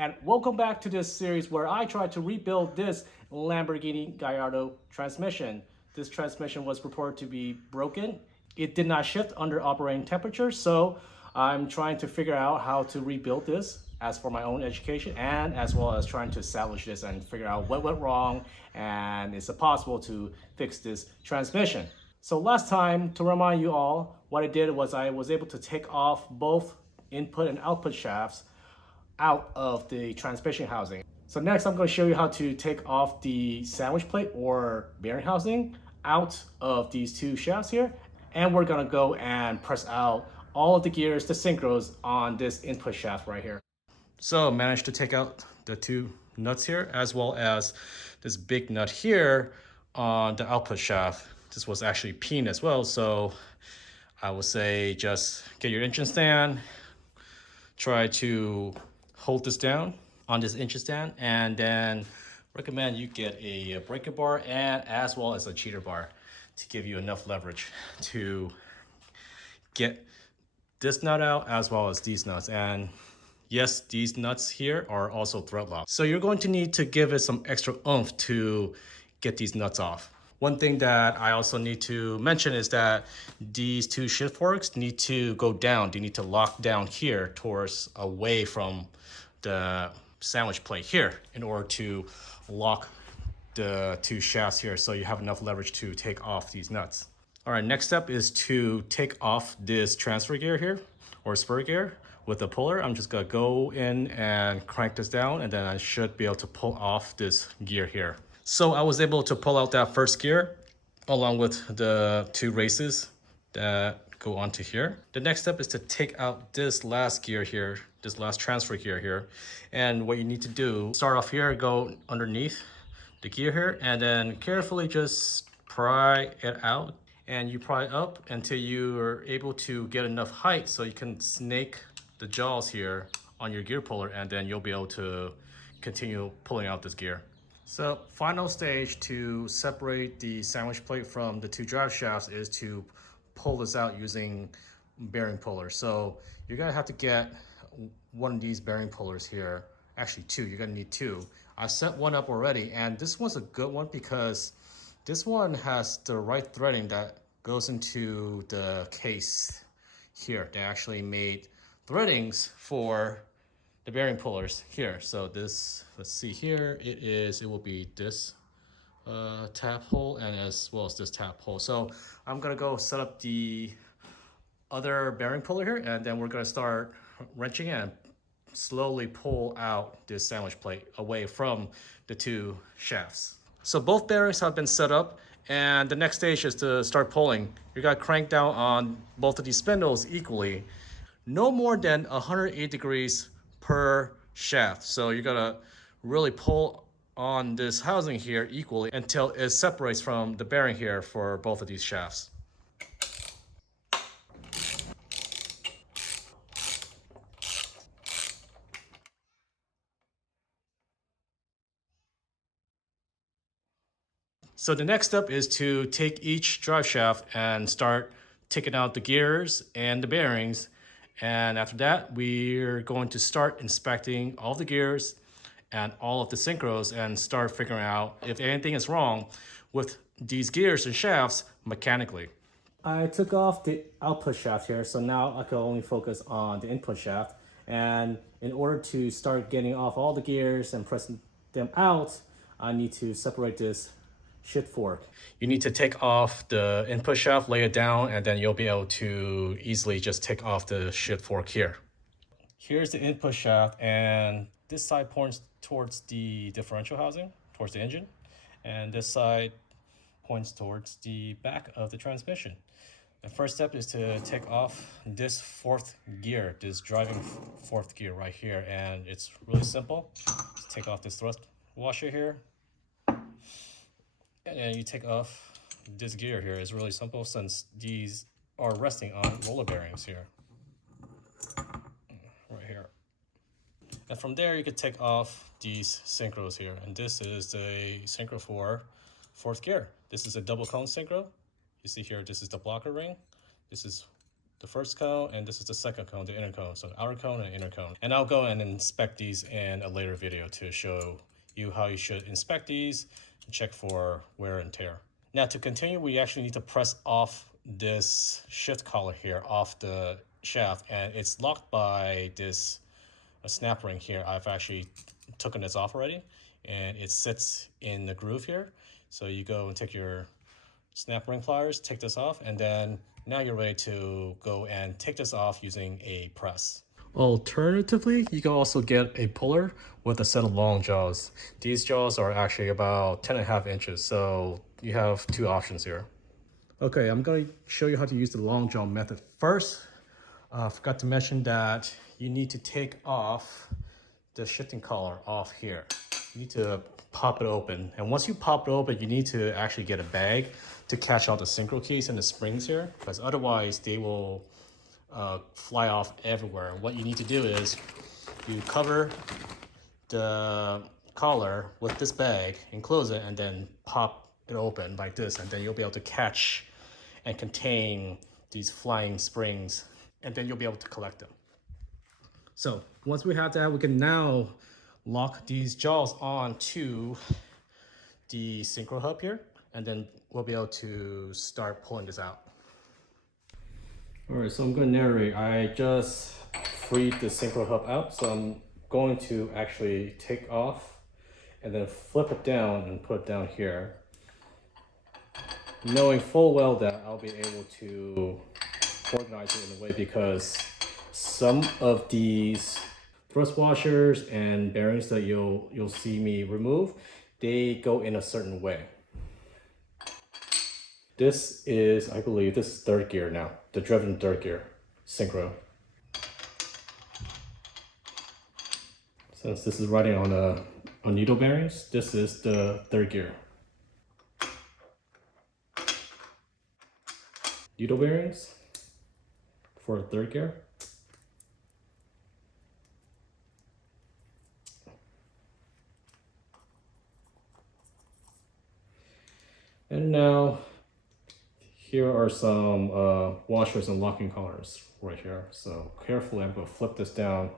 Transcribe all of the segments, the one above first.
And welcome back to this series where I try to rebuild this Lamborghini Gallardo transmission. This transmission was reported to be broken. It did not shift under operating temperature, so I'm trying to figure out how to rebuild this as for my own education and as well as trying to salvage this and figure out what went wrong and is it possible to fix this transmission. So last time, to remind you all, what I did was I was able to take off both input and output shafts out of the transmission housing. So next I'm going to show you how to take off the sandwich plate or bearing housing out of these two shafts here. And we're going to go and press out all of the gears, the synchros on this input shaft right here. So managed to take out the two nuts here as well as this big nut here on the output shaft. This was actually peen as well. So I would say just get your engine stand, try to hold this down on this engine stand, and then recommend you get a breaker bar and as well as a cheater bar to give you enough leverage to get this nut out as well as these nuts. And yes, these nuts here are also thread locked. So you're going to need to give it some extra oomph to get these nuts off. One thing that I also need to mention is that these two shift forks need to go down. They need to lock down here towards away from the sandwich plate here in order to lock the two shafts here so you have enough leverage to take off these nuts. All right, next step is to take off this transfer gear here or spur gear with a puller. I'm just gonna go in and crank this down and then I should be able to pull off this gear here. So I was able to pull out that first gear along with the two races that go onto here. The next step is to take out this last gear here, this last transfer gear here. And what you need to do, start off here, go underneath the gear here, and then carefully just pry it out. And you pry it up until you are able to get enough height so you can snake the jaws here on your gear puller, and then you'll be able to continue pulling out this gear. So final stage to separate the sandwich plate from the two drive shafts is to pull this out using bearing pullers. So you're gonna have to get one of these bearing pullers here. Actually two, you're gonna need two. I set one up already, and this one's a good one because this one has the right threading that goes into the case here. They actually made threadings for the bearing pullers here. So this, let's see here, it will be this tab hole and as well as this tab hole. So I'm gonna go set up the other bearing puller here, and then we're gonna start wrenching and slowly pull out this sandwich plate away from the two shafts. So both bearings have been set up, and the next stage is to start pulling. You gotta crank down on both of these spindles equally, no more than 108 degrees per shaft. So you gotta really pull on this housing here equally until it separates from the bearing here for both of these shafts. So the next step is to take each drive shaft and start taking out the gears and the bearings. And after that, we're going to start inspecting all the gears and all of the synchros and start figuring out if anything is wrong with these gears and shafts mechanically. I took off the output shaft here, so now I can only focus on the input shaft. And in order to start getting off all the gears and pressing them out, I need to separate this shift fork. You need to take off the input shaft, lay it down, and then you'll be able to easily just take off the shift fork here. Here's the input shaft, and this side points towards the differential housing, towards the engine, and this side points towards the back of the transmission. The first step is to take off this fourth gear, this driving fourth gear right here, and it's really simple. Just take off this thrust washer here, and then you take off this gear here. It's really simple since these are resting on roller bearings here, right here. And from there you could take off these synchros here, and this is the synchro for fourth gear. This is a double cone synchro. You see here, this is the blocker ring. This is the first cone, and this is the second cone, the inner cone. So outer cone and inner cone. And I'll go and inspect these in a later video to show you how you should inspect these and check for wear and tear. Now to continue, we actually need to press off this shift collar here off the shaft, and it's locked by this snap ring here. I've actually taken this off already, and it sits in the groove here. So you go and take your snap ring pliers, take this off, and then now you're ready to go and take this off using a press. Alternatively, you can also get a puller with a set of long jaws. These jaws are actually about 10.5 inches, so you have two options here. Okay, I'm going to show you how to use the long jaw method. First, I forgot to mention that you need to take off the shifting collar off here. You need to pop it open, and once you pop it open, you need to actually get a bag to catch all the synchro keys and the springs here, because otherwise they will fly off everywhere. What you need to do is you cover the collar with this bag, enclose it, and then pop it open like this, and then you'll be able to catch and contain these flying springs, and then you'll be able to collect them. So once we have that, we can now lock these jaws onto the synchro hub here, and then we'll be able to start pulling this out. All right, so I'm going to narrate. I just freed the synchro hub out, so I'm going to actually take off and then flip it down and put it down here, knowing full well that I'll be able to organize it in a way, because some of these thrust washers and bearings that you'll see me remove, they go in a certain way. This is, I believe, this is third gear now, the driven third gear synchro. Since this is riding on needle bearings, this is the third gear. Needle bearings for third gear. And now, here are some washers and locking collars right here. So carefully, I'm going to flip this down,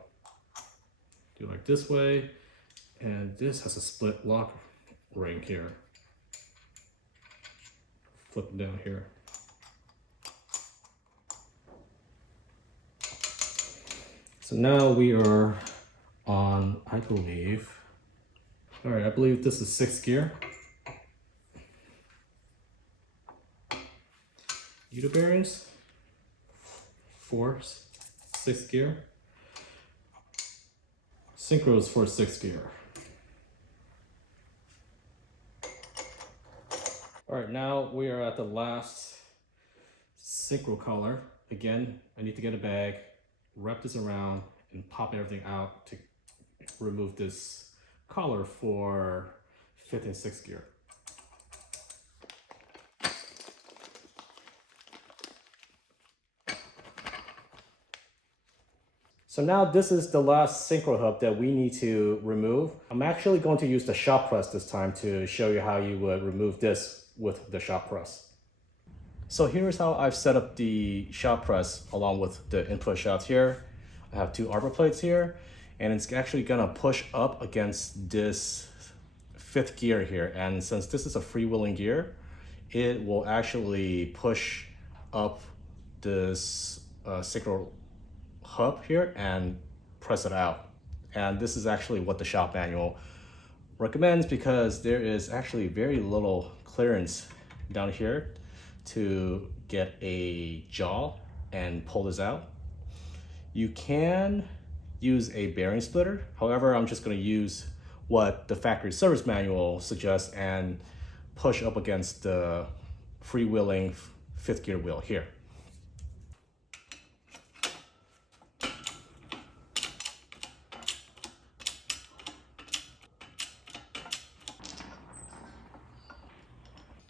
do it like this way, and this has a split lock ring here. Flip it down here. So now we are on, I believe, all right, I believe this is 6th gear. Needle bearings, 6th gear. Synchros for 6th gear. All right, now we are at the last synchro collar. Again, I need to get a bag, wrap this around, and pop everything out to remove this collar for 5th and 6th gear. So now this is the last synchro hub that we need to remove. I'm actually going to use the shop press this time to show you how you would remove this with the shop press. So here's how I've set up the shop press along with the input shafts here. I have 2 arbor plates here, and it's actually gonna push up against this 5th gear here. And since this is a freewheeling gear, it will actually push up this synchro hub here and press it out. And this is actually what the shop manual recommends, because there is actually very little clearance down here to get a jaw and pull this out. You can use a bearing splitter. However, I'm just going to use what the factory service manual suggests and push up against the freewheeling 5th gear wheel here.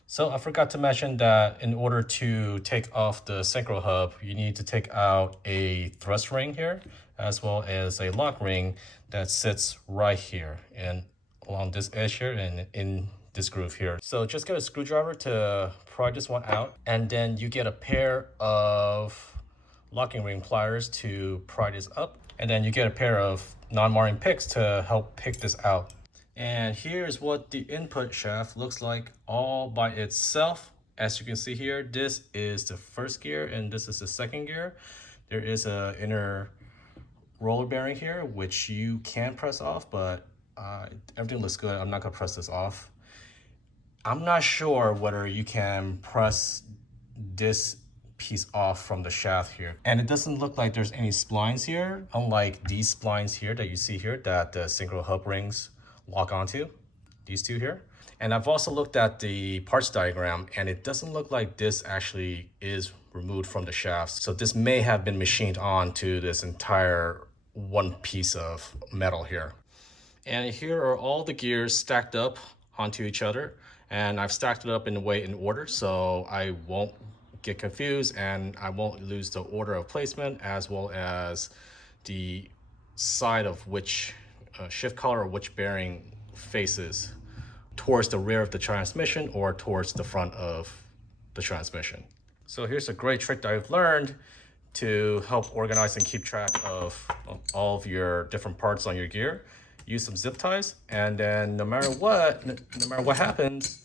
So I forgot to mention that in order to take off the synchro hub, you need to take out a thrust ring here, as well as a lock ring that sits right here and along this edge here and in this groove here. So just get a screwdriver to pry this one out, and then you get a pair of locking ring pliers to pry this up. And then you get a pair of non-marring picks to help pick this out. And here's what the input shaft looks like all by itself. As you can see here, this is the first gear and this is the second gear. There is an inner roller bearing here, which you can press off, but everything looks good. I'm not gonna press this off. I'm not sure whether you can press this piece off from the shaft here. And it doesn't look like there's any splines here, unlike these splines here that you see here that the synchro hub rings lock onto, these two here. And I've also looked at the parts diagram and it doesn't look like this actually is removed from the shafts. So this may have been machined onto this entire one piece of metal here. And here are all the gears stacked up onto each other. And I've stacked it up in order so I won't get confused and I won't lose the order of placement as well as the side of which shift collar or which bearing faces towards the rear of the transmission or towards the front of the transmission. So here's a great trick that I've learned to help organize and keep track of all of your different parts on your gear. Use some zip ties, and then no matter what happens,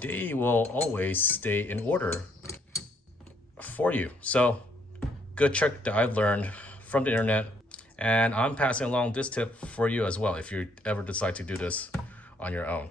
they will always stay in order for you. So good trick that I've learned from the internet, and I'm passing along this tip for you as well if you ever decide to do this on your own.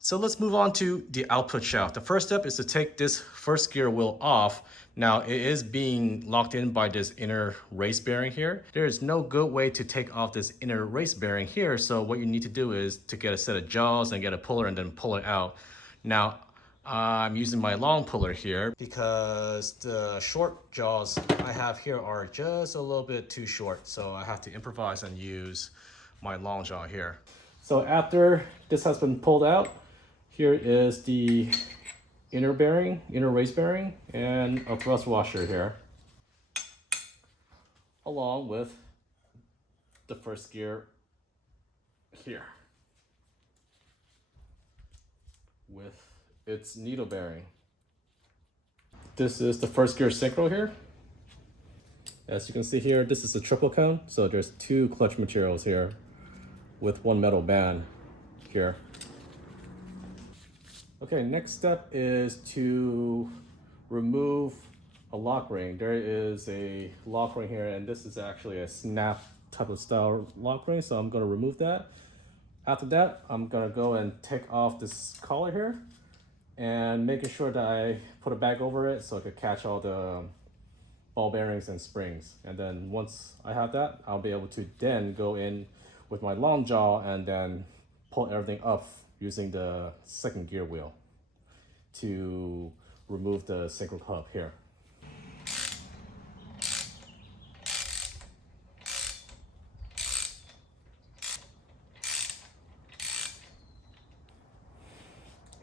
So let's move on to the output shaft. The first step is to take this first gear wheel off. Now it is being locked in by this inner race bearing here. There is no good way to take off this inner race bearing here. So what you need to do is to get a set of jaws and get a puller and then pull it out. Now I'm using my long puller here because the short jaws I have here are just a little bit too short. So I have to improvise and use my long jaw here. So after this has been pulled out, here is the inner race bearing, and a thrust washer here, along with the first gear here, with its needle bearing. This is the first gear synchro here. As you can see here, this is a triple cone, so there's two clutch materials here with one metal band here. Okay, next step is to remove a lock ring. There is a lock ring here, and this is actually a snap type of style lock ring, so I'm gonna remove that. After that, I'm gonna go and take off this collar here and making sure that I put a bag over it so I could catch all the ball bearings and springs. And then once I have that, I'll be able to then go in with my long jaw and then pull everything up using the second gear wheel to remove the synchro hub here.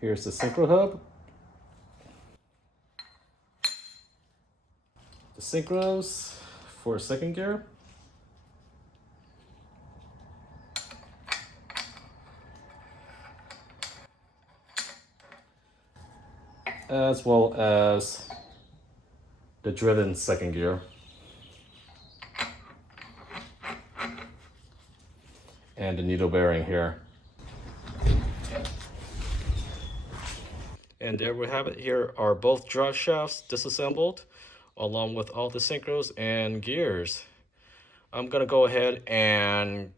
Here's the synchro hub. The synchros for second gear. As well as the driven second gear. And the needle bearing here. And there we have it. Here are both drive shafts disassembled, along with all the synchros and gears. I'm gonna go ahead and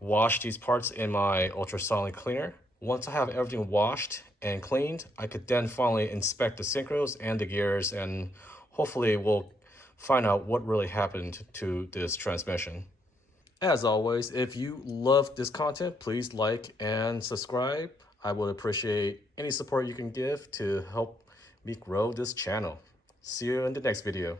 wash these parts in my ultrasonic cleaner. Once I have everything washed and cleaned, I could then finally inspect the synchros and the gears, and hopefully we'll find out what really happened to this transmission. As always, if you love this content, please like and subscribe. I would appreciate any support you can give to help me grow this channel. See you in the next video.